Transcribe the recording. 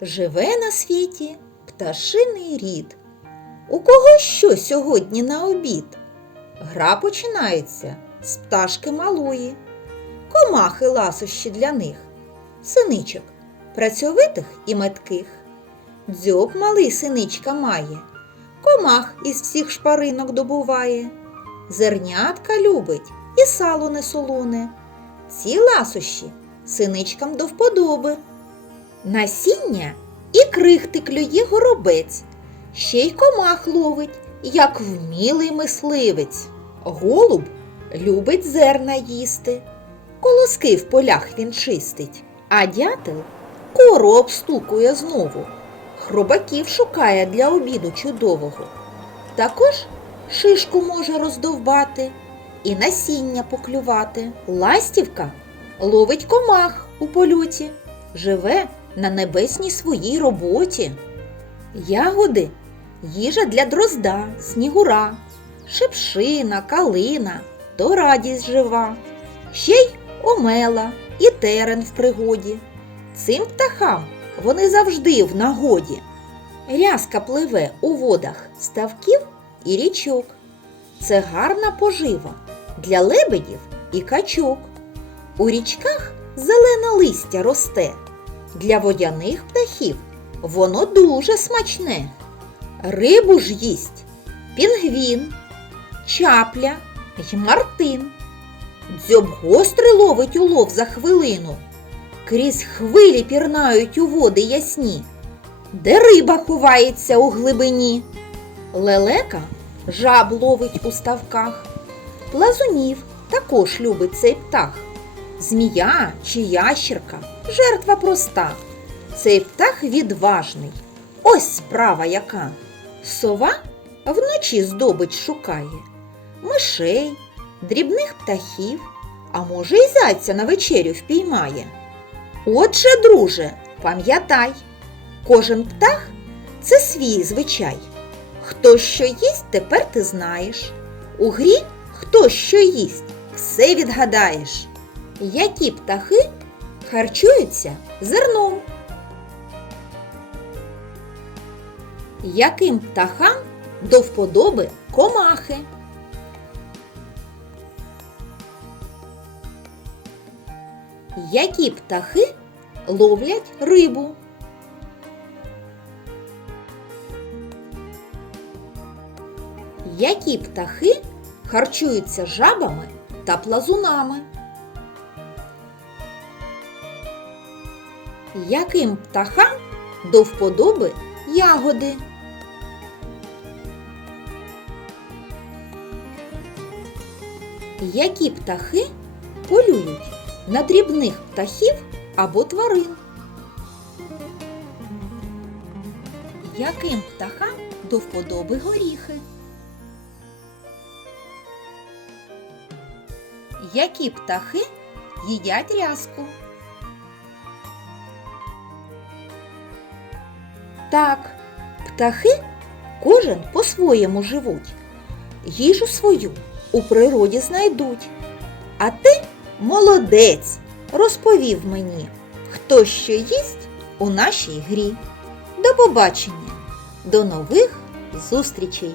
Живе на світі пташиний рід. У кого що сьогодні на обід? Гра починається з пташки малої, комахи ласощі для них, синичок, працьовитих і метких. Дзьоб малий синичка має, комах із всіх шпаринок добуває, зернятка любить і сало не солоне. Ці ласощі синичкам до вподоби. Насіння і крихти клює горобець, ще й комах ловить, як вмілий мисливець. Голуб любить зерна їсти, колоски в полях він чистить, а дятел кору обстукує знову, хробаків шукає для обіду чудового. Також шишку може роздовбати і насіння поклювати. Ластівка ловить комах у польоті, живе на небесній своїй роботі. Ягоди їжа для дрозда, снігура, шепшина, калина то радість жива, ще й омела і терен в пригоді. Цим птахам вони завжди в нагоді. Рязка пливе у водах ставків і річок. Це гарна пожива для лебедів і качок. У річках зелене листя росте. Для водяних птахів воно дуже смачне. Рибу ж їсть пінгвін, чапля й мартин. Дзьоб гострий ловить улов за хвилину. Крізь хвилі пірнають у води ясні, де риба ховається у глибині. Лелека жаб ловить у ставках. Плазунів також любить цей птах. Змія чи ящерка жертва проста. Цей птах відважний. Ось справа яка. Сова вночі здобич шукає, мишей, дрібних птахів, а може й зайця на вечерю впіймає. Отже, друже, пам'ятай, кожен птах це свій звичай. Хто що їсть, тепер ти знаєш. У грі хто що їсть, все відгадаєш. Які птахи харчуються зерном? Яким птахам до вподоби комахи? Які птахи ловлять рибу? Які птахи харчуються жабами та плазунами? Яким птахам до вподоби ягоди? Які птахи полюють на дрібних птахів або тварин? Яким птахам до вподоби горіхи? Які птахи їдять рязку? Так, птахи кожен по-своєму живуть. Їжу свою у природі знайдуть. А ти молодець, розповів мені, хто що їсть у нашій грі. До побачення, до нових зустрічей!